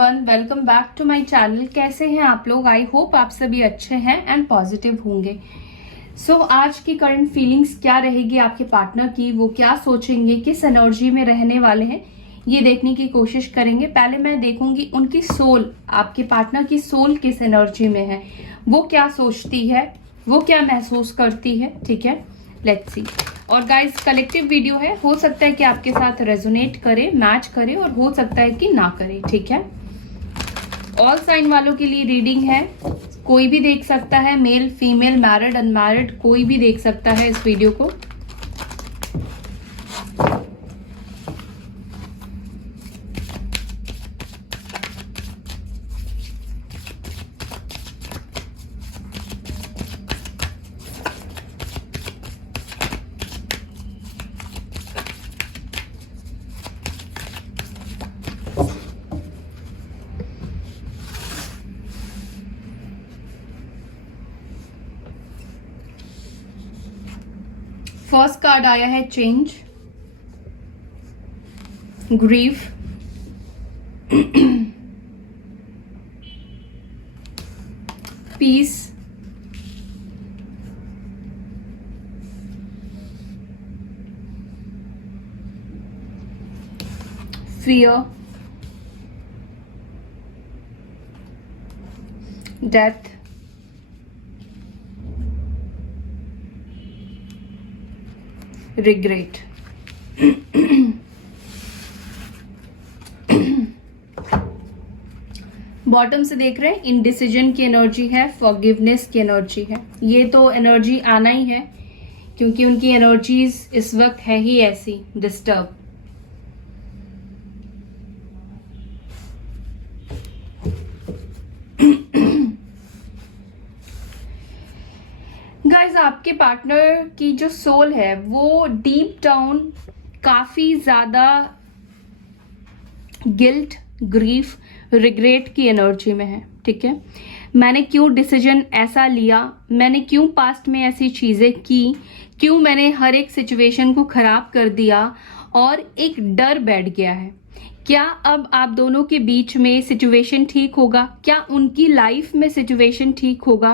Everyone, welcome back to my channel. कैसे हैं आप लोग? आई होप आप सभी अच्छे हैं एंड पॉजिटिव होंगे। आज की करंट फीलिंग्स क्या रहेगी आपके पार्टनर की, वो क्या सोचेंगे, किस एनर्जी में रहने वाले हैं, ये देखने की कोशिश करेंगे। पहले मैं देखूंगी उनकी सोल, आपके पार्टनर की सोल किस एनर्जी में है, वो क्या सोचती है, वो क्या महसूस करती है। ठीक है, लेट्स सी। और गाइस, कलेक्टिव वीडियो है, हो सकता है कि आपके साथ रेजोनेट करे, मैच करे, और हो सकता है कि ना करे। ठीक है, ऑल साइन वालों के लिए रीडिंग है, कोई भी देख सकता है, मेल फीमेल, मैरिड अनमैरिड, कोई भी देख सकता है इस वीडियो को। फर्स्ट कार्ड आया है change, grief, peace, fear, death, regret. Bottom से देख रहे हैं, इनडिसीजन की एनर्जी है, फॉरगिवनेस की एनर्जी है। ये तो एनर्जी आना ही है क्योंकि उनकी एनर्जीज इस वक्त है ही ऐसी डिस्टर्ब। गाइस, आपके पार्टनर की जो सोल है वो डीप डाउन काफी ज्यादा गिल्ट, ग्रीफ, रिग्रेट की एनर्जी में है। ठीक है, मैंने क्यों डिसीजन ऐसा लिया, मैंने क्यों पास्ट में ऐसी चीजें की, क्यों मैंने हर एक सिचुएशन को खराब कर दिया, और एक डर बैठ गया है। क्या अब आप दोनों के बीच में सिचुएशन ठीक होगा? क्या उनकी लाइफ में सिचुएशन ठीक होगा?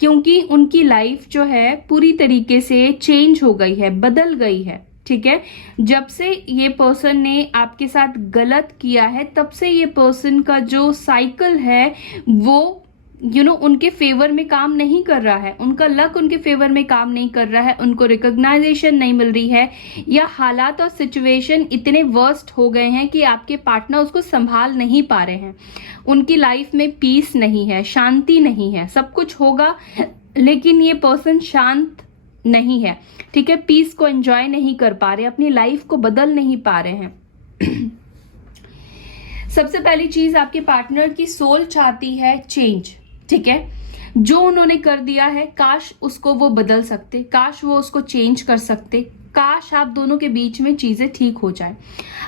क्योंकि उनकी लाइफ जो है पूरी तरीके से चेंज हो गई है, बदल गई है। ठीक है, जब से ये पर्सन ने आपके साथ गलत किया है तब से ये पर्सन का जो साइकिल है वो उनके फेवर में काम नहीं कर रहा है, उनका लक उनके फेवर में काम नहीं कर रहा है, उनको रिकॉग्नाइजेशन नहीं मिल रही है, या हालात और सिचुएशन इतने वर्स्ट हो गए हैं कि आपके पार्टनर उसको संभाल नहीं पा रहे हैं। उनकी लाइफ में पीस नहीं है, शांति नहीं है। सब कुछ होगा लेकिन ये पर्सन शांत नहीं है। ठीक है, पीस को एंजॉय नहीं कर पा रहे, अपनी लाइफ को बदल नहीं पा रहे हैं। सबसे पहली चीज, आपके पार्टनर की सोल चाहती है चेंज। ठीक है, जो उन्होंने कर दिया है काश उसको वो बदल सकते, काश वो उसको चेंज कर सकते, काश आप दोनों के बीच में चीजें ठीक हो जाए।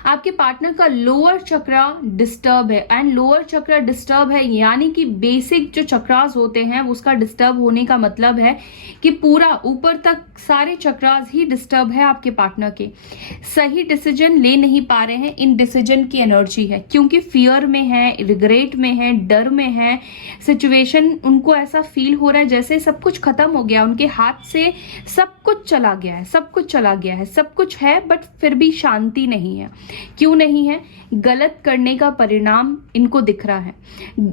आपके पार्टनर का लोअर चक्रा डिस्टर्ब है, एंड लोअर चक्रा डिस्टर्ब है यानी कि बेसिक जो चक्रास होते हैं उसका डिस्टर्ब होने का मतलब है कि पूरा ऊपर तक सारे चक्रास ही डिस्टर्ब है। आपके पार्टनर के सही डिसीजन ले नहीं पा रहे हैं, इन डिसीजन की एनर्जी है क्योंकि फियर में है, रिग्रेट में है, डर में है। सिचुएशन उनको ऐसा फील हो रहा है जैसे सब कुछ खत्म हो गया, उनके हाथ से सब कुछ चला गया है, सब कुछ चला गया है, सब कुछ है बट फिर भी शांति नहीं है। क्यों नहीं है? गलत करने का परिणाम इनको दिख रहा है।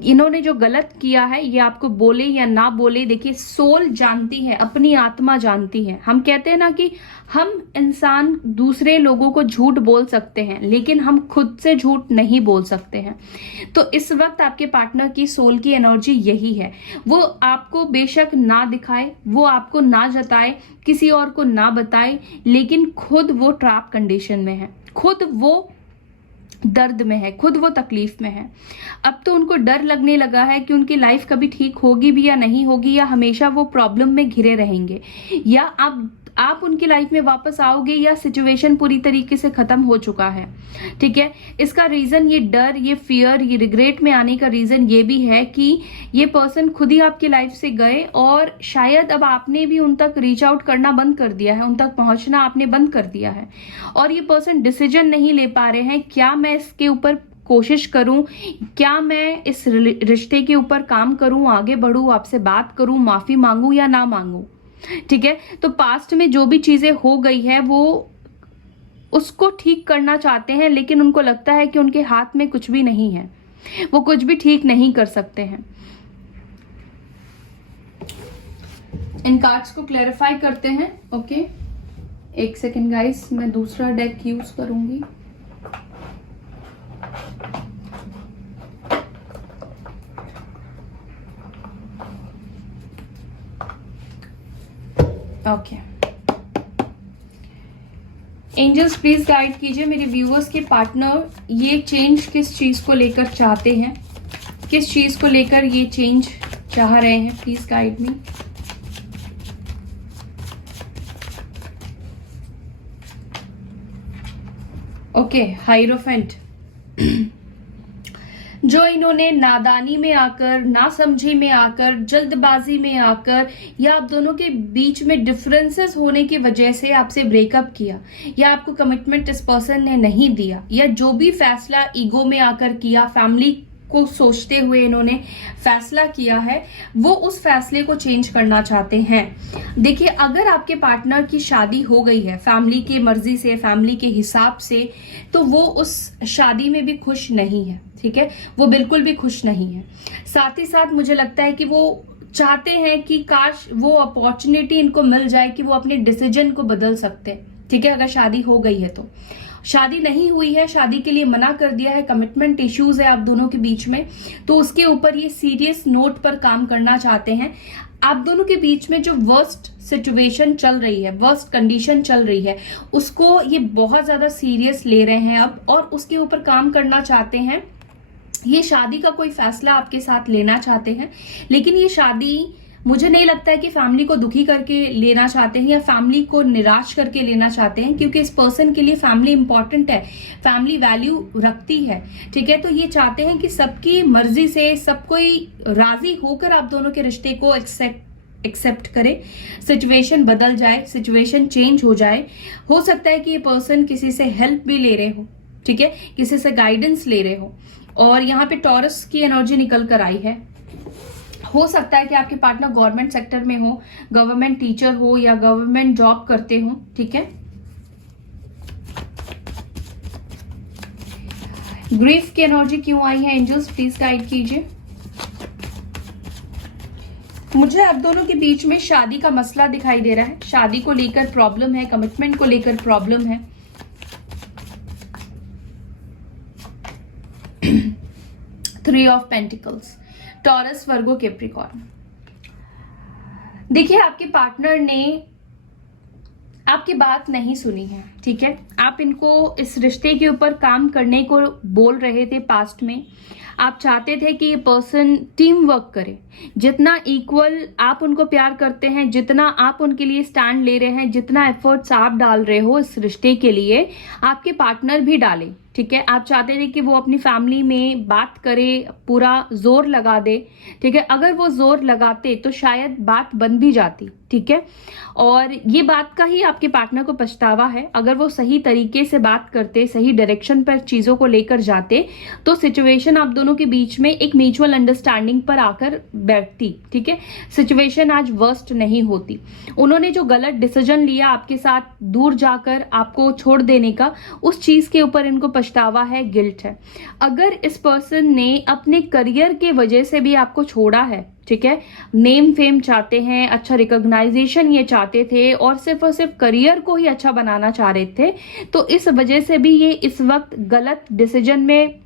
इन्होंने जो गलत किया है ये आपको बोले या ना बोले, देखिए सोल जानती है, अपनी आत्मा जानती है। हम कहते हैं ना कि हम इंसान दूसरे लोगों को झूठ बोल सकते हैं लेकिन हम खुद से झूठ नहीं बोल सकते हैं। तो इस वक्त आपके पार्टनर की सोल की एनर्जी यही है। वो आपको बेशक ना दिखाए, वो आपको ना जताए, किसी और को ना बताए, लेकिन खुद वो ट्रैप कंडीशन में है, खुद वो दर्द में है, खुद वो तकलीफ में है। अब तो उनको डर लगने लगा है कि उनकी लाइफ कभी ठीक होगी भी या नहीं होगी, या हमेशा वो प्रॉब्लम में घिरे रहेंगे, या आप उनकी लाइफ में वापस आओगे, या सिचुएशन पूरी तरीके से खत्म हो चुका है। ठीक है, इसका रीजन ये डर, ये फियर, ये रिग्रेट में आने का रीजन ये भी है कि ये पर्सन खुद ही आपकी लाइफ से गए और शायद अब आपने भी उन तक रीच आउट करना बंद कर दिया है, उन तक पहुंचना आपने बंद कर दिया है, और ये पर्सन डिसीजन नहीं ले पा रहे हैं क्या मैं इसके ऊपर कोशिश करूं, क्या मैं इस रिश्ते के ऊपर काम करूं, आगे बढ़ूं, आपसे बात करूं, माफी मांगूं या ना मांगूं। ठीक है, तो पास्ट में जो भी चीजें हो गई है वो उसको ठीक करना चाहते हैं, लेकिन उनको लगता है कि उनके हाथ में कुछ भी नहीं है, वो कुछ भी ठीक नहीं कर सकते हैं। इन कार्ड्स को क्लैरिफाई करते हैं। ओके, एक सेकेंड गाइस, मैं दूसरा डेक यूज करूंगी। ओके, एंजल्स प्लीज गाइड कीजिए मेरे व्यूअर्स के पार्टनर ये चेंज किस चीज को लेकर चाहते हैं, किस चीज को लेकर ये चेंज चाह रहे हैं, प्लीज गाइड मी। ओके, हाइरोफेंट। जो इन्होंने नादानी में आकर, नासमझी में आकर, जल्दबाजी में आकर, या आप दोनों के बीच में डिफरेंसेस होने की वजह से आपसे ब्रेकअप किया, या आपको कमिटमेंट इस पर्सन ने नहीं दिया, या जो भी फैसला ईगो में आकर किया, फैमिली को सोचते हुए इन्होंने फैसला किया है, वो उस फैसले को चेंज करना चाहते हैं। देखिए, अगर आपके पार्टनर की शादी हो गई है फैमिली की मर्जी से, फैमिली के हिसाब से, तो वो उस शादी में भी खुश नहीं है। ठीक है, वो बिल्कुल भी खुश नहीं है। साथ ही साथ मुझे लगता है कि वो चाहते हैं कि काश वो अपॉर्चुनिटी इनको मिल जाए कि वो अपने डिसीजन को बदल सकते हैं। ठीक है, अगर शादी हो गई है तो। शादी नहीं हुई है, शादी के लिए मना कर दिया है, कमिटमेंट इश्यूज है आप दोनों के बीच में, तो उसके ऊपर ये सीरियस नोट पर काम करना चाहते हैं। आप दोनों के बीच में जो वर्स्ट सिचुएशन चल रही है, वर्स्ट कंडीशन चल रही है, उसको ये बहुत ज्यादा सीरियस ले रहे हैं अब, और उसके ऊपर काम करना चाहते हैं। ये शादी का कोई फैसला आपके साथ लेना चाहते हैं, लेकिन ये शादी मुझे नहीं लगता है कि फैमिली को दुखी करके लेना चाहते हैं या फैमिली को निराश करके लेना चाहते हैं, क्योंकि इस पर्सन के लिए फैमिली इंपॉर्टेंट है, फैमिली वैल्यू रखती है। ठीक है, तो ये चाहते हैं कि सबकी मर्जी से सब कोई राजी होकर आप दोनों के रिश्ते को एक्सेप्ट करे, सिचुएशन बदल जाए, सिचुएशन चेंज हो जाए। हो सकता है कि ये पर्सन किसी से हेल्प भी ले रहे हो, ठीक है, किसी से गाइडेंस ले रहे हो, और यहाँ पे टॉरस की एनर्जी निकल कर आई है। हो सकता है कि आपके पार्टनर गवर्नमेंट सेक्टर में हो, गवर्नमेंट टीचर हो, या गवर्नमेंट जॉब करते हो। ठीक है, ग्रीफ की एनर्जी क्यों आई है एंजल्स, प्लीज गाइड कीजिए। मुझे आप दोनों के बीच में शादी का मसला दिखाई दे रहा है, शादी को लेकर प्रॉब्लम है, कमिटमेंट को लेकर प्रॉब्लम है। Three of pentacles, taurus, Virgo, Capricorn. देखिए, आपके पार्टनर ने आपकी बात नहीं सुनी है। ठीक है, आप इनको इस रिश्ते के ऊपर काम करने को बोल रहे थे पास्ट में। आप चाहते थे कि ये पर्सन टीम वर्क करे, जितना इक्वल आप उनको प्यार करते हैं, जितना आप उनके लिए स्टैंड ले रहे हैं, जितना एफर्ट्स आप डाल रहे हो इस रिश्ते के लिए, आपके पार्टनर भी डाले। ठीक है, आप चाहते थे कि वो अपनी फैमिली में बात करे, पूरा जोर लगा दे। ठीक है, अगर वो जोर लगाते तो शायद बात बन भी जाती। ठीक है, और ये बात का ही आपके पार्टनर को पछतावा है। अगर वो सही तरीके से बात करते, सही डायरेक्शन पर चीजों को लेकर जाते, तो सिचुएशन आप दोनों के बीच में एक म्यूचुअल अंडरस्टैंडिंग पर आकर बैठती। ठीक है, सिचुएशन आज वर्स्ट नहीं होती। उन्होंने जो गलत डिसीजन लिया आपके साथ दूर जाकर आपको छोड़ देने का, उस चीज के ऊपर इनको पछतावा है, गिल्ट है। अगर इस पर्सन ने अपने करियर के वजह से भी आपको छोड़ा है, ठीक है, नेम फेम चाहते हैं, अच्छा रिकॉग्नाइजेशन ये चाहते थे, और सिर्फ करियर को ही अच्छा बनाना चाह रहे थे, तो इस वजह से भी ये इस वक्त गलत डिसीजन में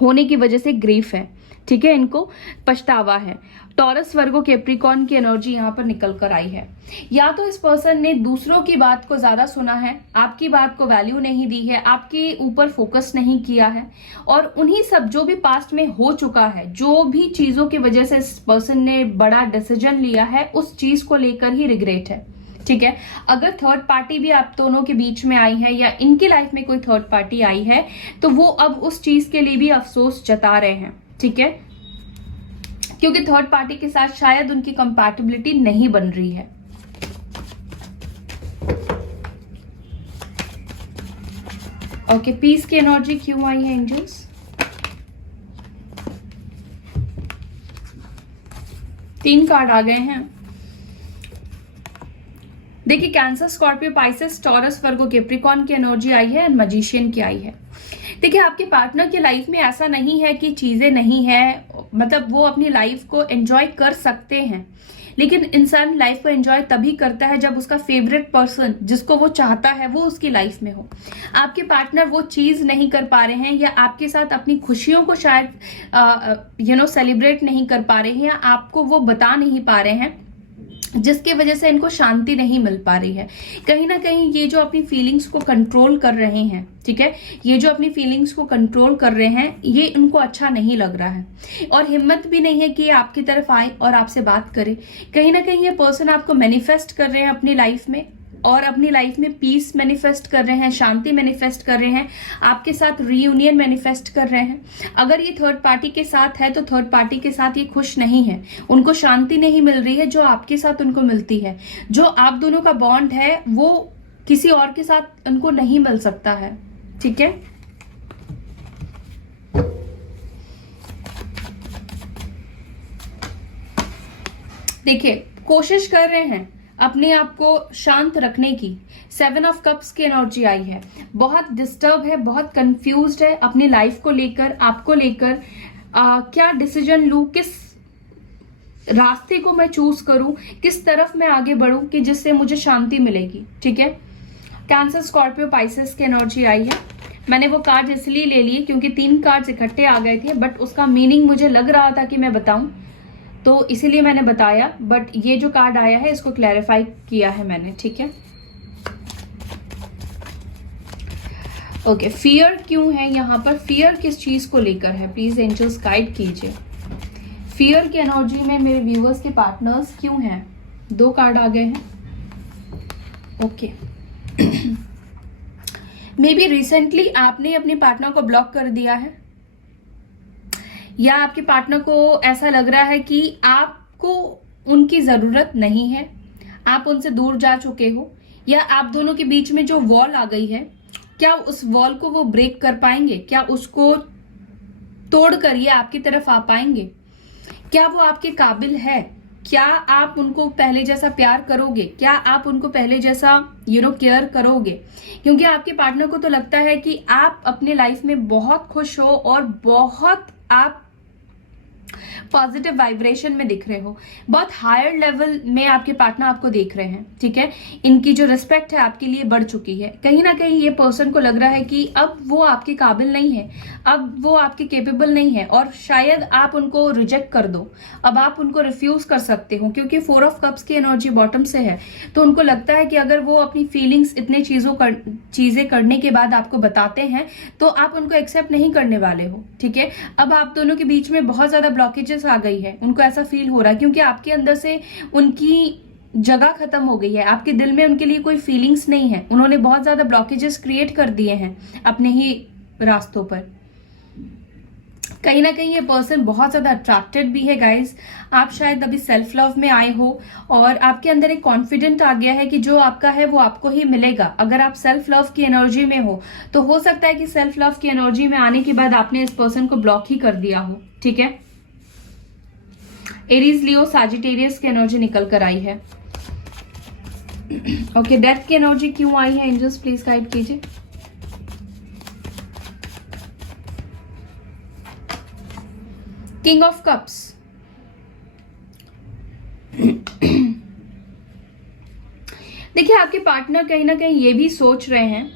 होने की वजह से ग्रीफ है। ठीक है, इनको पछतावा है। टॉरस, वर्गो, कैप्रिकॉर्न की एनर्जी यहाँ पर निकल कर आई है। या तो इस पर्सन ने दूसरों की बात को ज्यादा सुना है, आपकी बात को वैल्यू नहीं दी है, आपके ऊपर फोकस नहीं किया है, और उन्हीं सब जो भी पास्ट में हो चुका है, जो भी चीजों की वजह से इस पर्सन ने बड़ा डिसीजन लिया है, उस चीज को लेकर ही रिग्रेट है। ठीक है, अगर थर्ड पार्टी भी आप दोनों के बीच में आई है, या इनकी लाइफ में कोई थर्ड पार्टी आई है, तो वो अब उस चीज के लिए भी अफसोस जता रहे हैं। ठीक है, क्योंकि थर्ड पार्टी के साथ शायद उनकी कंपैटिबिलिटी नहीं बन रही है। ओके, पीस की एनर्जी क्यों आई है एंजल्स। 3 कार्ड आ गए हैं। देखिए कैंसर, स्कॉर्पियो, पाइसेस, टॉरस, वर्गो, कैप्रिकॉर्न की एनर्जी आई है एंड मैजिशियन की आई है। देखिए आपके पार्टनर की लाइफ में ऐसा नहीं है कि चीजें नहीं है, मतलब वो अपनी लाइफ को एंजॉय कर सकते हैं, लेकिन इंसान लाइफ को एंजॉय तभी करता है जब उसका फेवरेट पर्सन जिसको वो चाहता है वो उसकी लाइफ में हो। आपके पार्टनर वो चीज नहीं कर पा रहे हैं, या आपके साथ अपनी खुशियों को शायद सेलिब्रेट नहीं कर पा रहे हैं, या आपको वो बता नहीं पा रहे हैं, जिसकी वजह से इनको शांति नहीं मिल पा रही है। कहीं ना कहीं ये जो अपनी फीलिंग्स को कंट्रोल कर रहे हैं, ठीक है, ये जो अपनी फीलिंग्स को कंट्रोल कर रहे हैं, ये इनको अच्छा नहीं लग रहा है और हिम्मत भी नहीं है कि ये आपकी तरफ आए और आपसे बात करे। कहीं ना कहीं ये पर्सन आपको मैनिफेस्ट कर रहे हैं अपनी लाइफ में, और अपनी लाइफ में पीस मैनिफेस्ट कर रहे हैं, शांति मैनिफेस्ट कर रहे हैं, आपके साथ रीयूनियन मैनिफेस्ट कर रहे हैं। अगर ये थर्ड पार्टी के साथ है तो थर्ड पार्टी के साथ ये खुश नहीं है, उनको शांति नहीं मिल रही है जो आपके साथ उनको मिलती है। जो आप दोनों का बॉन्ड है वो किसी और के साथ उनको नहीं मिल सकता है, ठीक है। देखिए कोशिश कर रहे हैं अपने आप को शांत रखने की। 7 ऑफ कप्स की एनर्जी आई है, बहुत डिस्टर्ब है, बहुत कंफ्यूज्ड है अपनी लाइफ को लेकर, आपको लेकर। क्या डिसीजन लूं, किस रास्ते को मैं चूज करूं, किस तरफ मैं आगे बढ़ूं कि जिससे मुझे शांति मिलेगी, ठीक है। कैंसर, स्कॉर्पियो, पाइसेस की एनर्जी आई है। मैंने वो कार्ड इसलिए ले लिए क्योंकि 3 कार्ड्स इकट्ठे आ गए थे, बट उसका मीनिंग मुझे लग रहा था कि मैं बताऊं, तो इसीलिए मैंने बताया। बट ये जो कार्ड आया है इसको क्लैरिफाई किया है मैंने, ठीक है। ओके, फियर क्यों है यहाँ पर, फियर किस चीज को लेकर है, प्लीज एंजल्स गाइड कीजिए। फियर की एनर्जी में मेरे व्यूअर्स के पार्टनर्स क्यों हैं। 2 कार्ड आ गए हैं। ओके मे बी रिसेंटली आपने अपने पार्टनर को ब्लॉक कर दिया है, या आपके पार्टनर को ऐसा लग रहा है कि आपको उनकी जरूरत नहीं है, आप उनसे दूर जा चुके हो, या आप दोनों के बीच में जो वॉल आ गई है, क्या उस वॉल को वो ब्रेक कर पाएंगे, क्या उसको तोड़ कर ये आपकी तरफ आ पाएंगे, क्या वो आपके काबिल है, क्या आप उनको पहले जैसा प्यार करोगे, क्या आप उनको पहले जैसा केयर करोगे। क्योंकि आपके पार्टनर को तो लगता है कि आप अपने लाइफ में बहुत खुश हो और बहुत आप पॉजिटिव वाइब्रेशन में दिख रहे हो, बहुत हायर लेवल में आपके पार्टनर आपको देख रहे हैं, ठीक है। इनकी जो रिस्पेक्ट है आपके लिए बढ़ चुकी है। कहीं ना कहीं ये पर्सन को लग रहा है कि अब वो आपके काबिल नहीं है, अब वो आपके केपेबल नहीं है, और शायद आप उनको रिजेक्ट कर दो, अब आप उनको रिफ्यूज कर सकते हो, क्योंकि 4 ऑफ कप्स की एनर्जी बॉटम से है। तो उनको लगता है कि अगर वो अपनी फीलिंग्स इतने चीजें करने के बाद आपको बताते हैं तो आप उनको एक्सेप्ट नहीं करने वाले हो, ठीक है। अब आप दोनों के बीच में बहुत ज्यादा ब्लॉकेजेस आ गई है, उनको ऐसा फील हो रहा है, क्योंकि आपके अंदर से उनकी जगह खत्म हो गई है, आपके दिल में उनके लिए कोई फीलिंग्स नहीं है, उन्होंने बहुत ज्यादा ब्लॉकेजेस क्रिएट कर दिए हैं अपने ही रास्तों पर। कहीं ना कहीं ये पर्सन बहुत ज्यादा अट्रैक्टेड भी है गाइज। आप शायद अभी सेल्फ लव में आए हो और आपके अंदर एक कॉन्फिडेंट आ गया है कि जो आपका है वो आपको ही मिलेगा। अगर आप सेल्फ लव की एनर्जी में हो तो हो सकता है कि सेल्फ लव की एनर्जी में आने के बाद आपने इस पर्सन को ब्लॉक ही कर दिया हो, ठीक है। एरीज, लियो, सैजिटेरियस की एनर्जी निकल कर आई है। ओके, डेथ की एनर्जी क्यों आई है, एंजल्स प्लीज गाइड कीजिए। किंग ऑफ कप्स, देखिए आपके पार्टनर कहीं ना कहीं ये भी सोच रहे हैं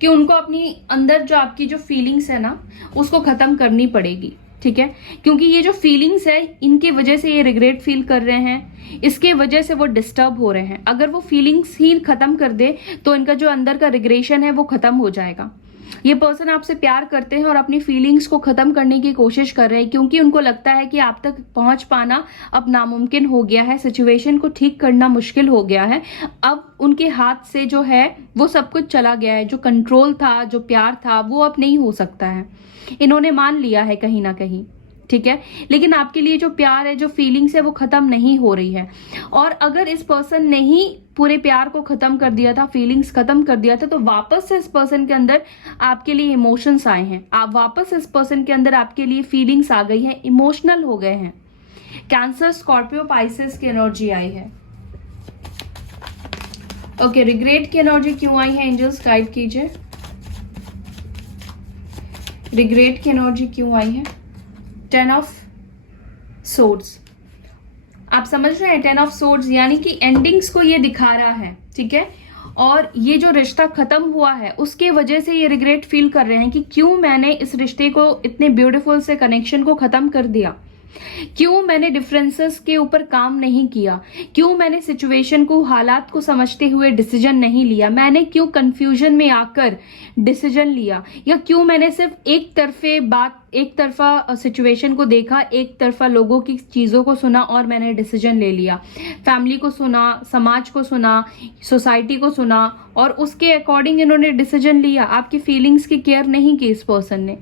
कि उनको अपनी अंदर जो आपकी जो फीलिंग्स है ना उसको खत्म करनी पड़ेगी, ठीक है। क्योंकि ये जो फीलिंग्स है इनकी वजह से ये रिग्रेट फील कर रहे हैं, इसके वजह से वो डिस्टर्ब हो रहे हैं। अगर वो फीलिंग्स ही खत्म कर दे तो इनका जो अंदर का रिग्रेशन है वो खत्म हो जाएगा। ये पर्सन आपसे प्यार करते हैं और अपनी फीलिंग्स को खत्म करने की कोशिश कर रहे हैं, क्योंकि उनको लगता है कि आप तक पहुंच पाना अब नामुमकिन हो गया है, सिचुएशन को ठीक करना मुश्किल हो गया है। अब उनके हाथ से जो है वो सब कुछ चला गया है, जो कंट्रोल था, जो प्यार था, वो अब नहीं हो सकता है। इन्होंने मान लिया है कहीं ना कहीं, ठीक है। लेकिन आपके लिए जो प्यार है, जो फीलिंग्स है वो खत्म नहीं हो रही है। और अगर इस पर्सन ने ही पूरे प्यार को खत्म कर दिया था, फीलिंग्स खत्म कर दिया था, तो वापस से इस पर्सन के अंदर आपके लिए इमोशंस आए हैं, आप वापस इस पर्सन के अंदर आपके लिए फीलिंग्स आ गई हैं, इमोशनल हो गए हैं। कैंसर, स्कॉर्पियो, पाइसेस की एनर्जी आई है। ओके, रिग्रेट की एनर्जी क्यों आई है? एंजल्स गाइड कीजिए, रिग्रेट की एनर्जी क्यों आई है? 10 ऑफ सोर्ड्स, आप समझ रहे हैं? 10 ऑफ सोर्ड्स यानी कि एंडिंग्स को ये दिखा रहा है, ठीक है। और ये जो रिश्ता खत्म हुआ है उसके वजह से ये रिग्रेट फील कर रहे हैं कि क्यों मैंने इस रिश्ते को, इतने ब्यूटीफुल से कनेक्शन को खत्म कर दिया, क्यों मैंने डिफरेंसेस के ऊपर काम नहीं किया, क्यों मैंने सिचुएशन को, हालात को समझते हुए डिसीजन नहीं लिया, मैंने क्यों कंफ्यूजन में आकर डिसीजन लिया, या क्यों मैंने सिर्फ एक तरफा सिचुएशन को देखा, एक तरफा लोगों की चीजों को सुना और मैंने डिसीजन ले लिया। फैमिली को सुना, समाज को सुना, सोसाइटी को सुना और उसके अकॉर्डिंग इन्होंने डिसीजन लिया। आपकी फीलिंग्स की केयर नहीं की इस पर्सन ने,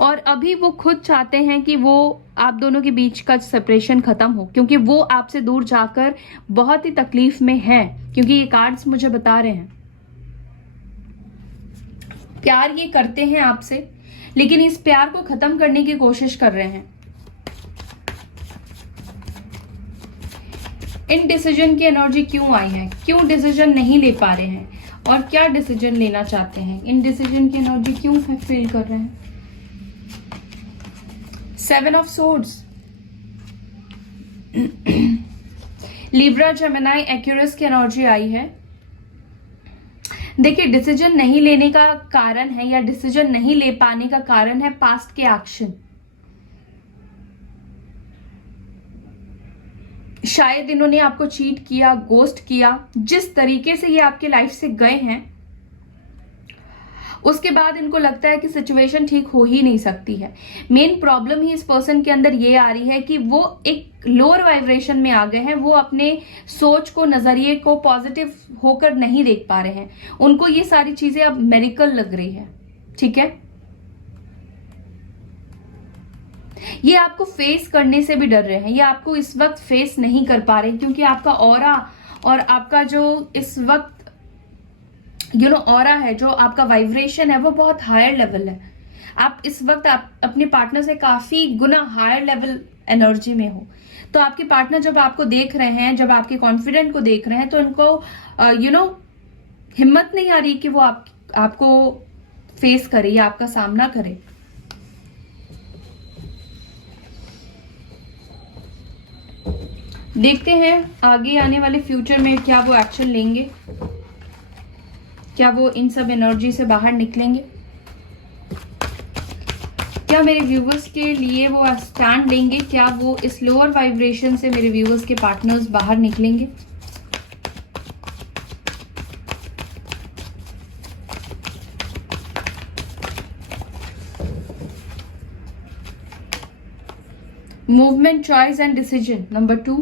और अभी वो खुद चाहते हैं कि वो आप दोनों के बीच का सेपरेशन खत्म हो, क्योंकि वो आपसे दूर जाकर बहुत ही तकलीफ में है, क्योंकि ये कार्ड्स मुझे बता रहे हैं प्यार ये करते हैं आपसे, लेकिन इस प्यार को खत्म करने की कोशिश कर रहे हैं। इन डिसीजन की एनर्जी क्यों आई है? क्यों डिसीजन नहीं ले पा रहे हैं और क्या डिसीजन लेना चाहते हैं? इन डिसीजन की एनर्जी क्यों फील कर रहे हैं? 7 of swords, Libra, Gemini, Accurus की एनर्जी आई है। देखिए, डिसीजन नहीं लेने का कारण है या डिसीजन नहीं ले पाने का कारण है पास्ट के एक्शन। शायद इन्होंने आपको चीट किया, गोस्ट किया। जिस तरीके से ये आपके लाइफ से गए हैं उसके बाद इनको लगता है कि सिचुएशन ठीक हो ही नहीं सकती है। मेन प्रॉब्लम ही इस पर्सन के अंदर ये आ रही है कि वो एक लोअर वाइब्रेशन में आ गए हैं, वो अपने सोच को, नजरिए को पॉजिटिव होकर नहीं देख पा रहे हैं। उनको ये सारी चीजें अब मेरिकल लग रही है, ठीक है। ये आपको फेस करने से भी डर रहे हैं, ये आपको इस वक्त फेस नहीं कर पा रहे, क्योंकि आपका ऑरा और आपका जो इस वक्त ऑरा है, जो आपका वाइब्रेशन है, वो बहुत हायर लेवल है। आप इस वक्त अपने पार्टनर से काफी गुना हायर लेवल एनर्जी में हो। तो आपके पार्टनर जब आपको देख रहे हैं, जब आपके कॉन्फिडेंट को देख रहे हैं, तो उनको हिम्मत नहीं आ रही कि वो आपको फेस करे या आपका सामना करे। देखते हैं आगे आने वाले फ्यूचर में क्या वो एक्शन लेंगे, क्या वो इन सब एनर्जी से बाहर निकलेंगे, क्या मेरे व्यूवर्स के लिए वो स्टैंड लेंगे, क्या वो इस लोअर वाइब्रेशन से मेरे व्यूवर्स के पार्टनर्स बाहर निकलेंगे। Movement, choice and decision, number 2।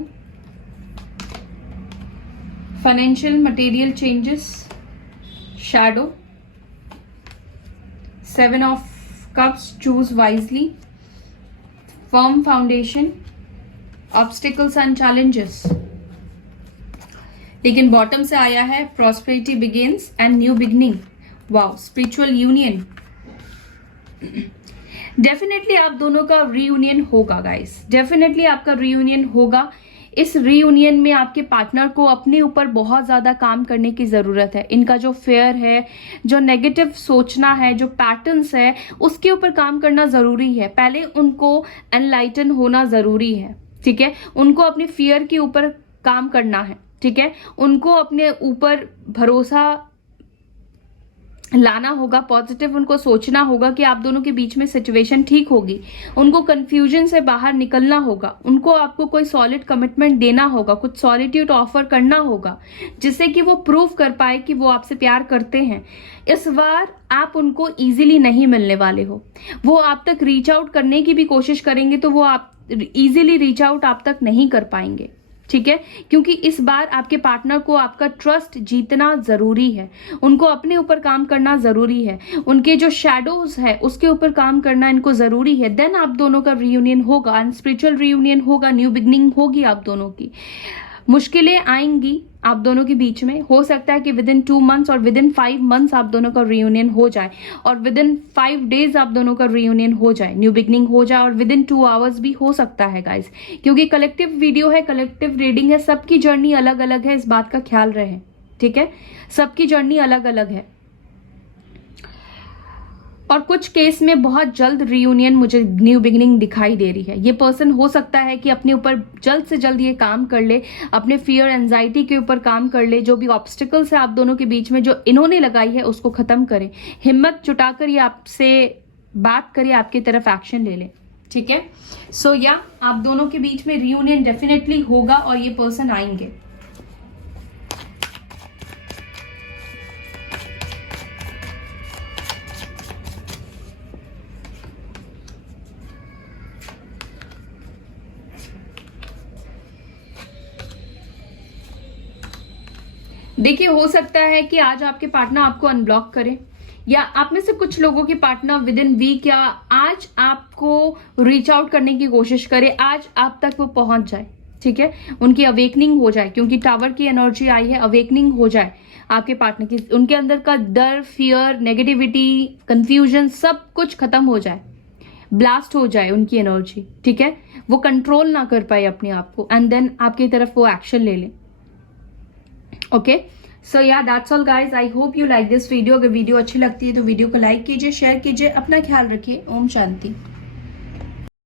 Financial, material changes, shadow, 7 of cups, choose wisely, firm foundation, obstacles and challenges। लेकिन बॉटम से आया है prosperity begins and new beginning। Wow, spiritual union। Definitely आप दोनों का रीयूनियन होगा गाइस, डेफिनेटली आपका reunion होगा। इस रीयूनियन में आपके पार्टनर को अपने ऊपर बहुत ज्यादा काम करने की जरूरत है। इनका जो फेयर है, जो नेगेटिव सोचना है, जो पैटर्न्स है, उसके ऊपर काम करना जरूरी है। पहले उनको एनलाइटन होना जरूरी है, ठीक है। उनको अपने फियर के ऊपर काम करना है, ठीक है। उनको अपने ऊपर भरोसा लाना होगा, पॉजिटिव उनको सोचना होगा कि आप दोनों के बीच में सिचुएशन ठीक होगी। उनको कंफ्यूजन से बाहर निकलना होगा, उनको आपको कोई सॉलिड कमिटमेंट देना होगा, कुछ सॉलिट्यूड ऑफर करना होगा, जिससे कि वो प्रूव कर पाए कि वो आपसे प्यार करते हैं। इस बार आप उनको इजीली नहीं मिलने वाले हो। वो आप तक रीच आउट करने की भी कोशिश करेंगे तो वो आप इजीली रीच आउट आप तक नहीं कर पाएंगे, ठीक है। क्योंकि इस बार आपके पार्टनर को आपका ट्रस्ट जीतना जरूरी है, उनको अपने ऊपर काम करना जरूरी है, उनके जो शैडोज है उसके ऊपर काम करना इनको जरूरी है। देन आप दोनों का रीयूनियन होगा, स्पिरिचुअल रीयूनियन होगा, न्यू बिगनिंग होगी आप दोनों की। मुश्किलें आएंगी आप दोनों के बीच में। हो सकता है कि विद इन 2 मंथ्स और विद इन 5 मंथ्स आप दोनों का रियूनियन हो जाए, और विद इन 5 डेज आप दोनों का रियूनियन हो जाए, न्यू बिगनिंग हो जाए, और विद इन 2 आवर्स भी हो सकता है गाइस, क्योंकि कलेक्टिव वीडियो है, कलेक्टिव रीडिंग है, सबकी जर्नी अलग अलग है, इस बात का ख्याल रहे, ठीक है। सबकी जर्नी अलग अलग है, और कुछ केस में बहुत जल्द रियूनियन मुझे न्यू बिगिनिंग दिखाई दे रही है। ये पर्सन हो सकता है कि अपने ऊपर जल्द से जल्द ये काम कर ले, अपने फियर एंजाइटी के ऊपर काम कर ले, जो भी ऑब्स्टिकल्स है आप दोनों के बीच में जो इन्होंने लगाई है उसको खत्म करे, हिम्मत जुटाकर ये आपसे बात करे, आपकी तरफ एक्शन ले ले, ठीक है। सो या आप दोनों के बीच में रियूनियन डेफिनेटली होगा और ये पर्सन आएंगे। देखिए, हो सकता है कि आज आपके पार्टनर आपको अनब्लॉक करे, या आप में से कुछ लोगों के पार्टनर विद इन वीक या आज आपको रीच आउट करने की कोशिश करे, आज आप तक वो पहुंच जाए, ठीक है। उनकी अवेकनिंग हो जाए, क्योंकि टावर की एनर्जी आई है, अवेकनिंग हो जाए आपके पार्टनर की, उनके अंदर का डर, फियर, नेगेटिविटी, कंफ्यूजन सब कुछ खत्म हो जाए, ब्लास्ट हो जाए उनकी एनर्जी, ठीक है। वो कंट्रोल ना कर पाए अपने आप को, एंड देन आपकी तरफ वो एक्शन ले ले। ओके, सो या that's all guys, I hope you like this video. अगर वीडियो अच्छी लगती है तो वीडियो को लाइक कीजिए, शेयर कीजिए, अपना ख्याल रखिए। ओम शांति।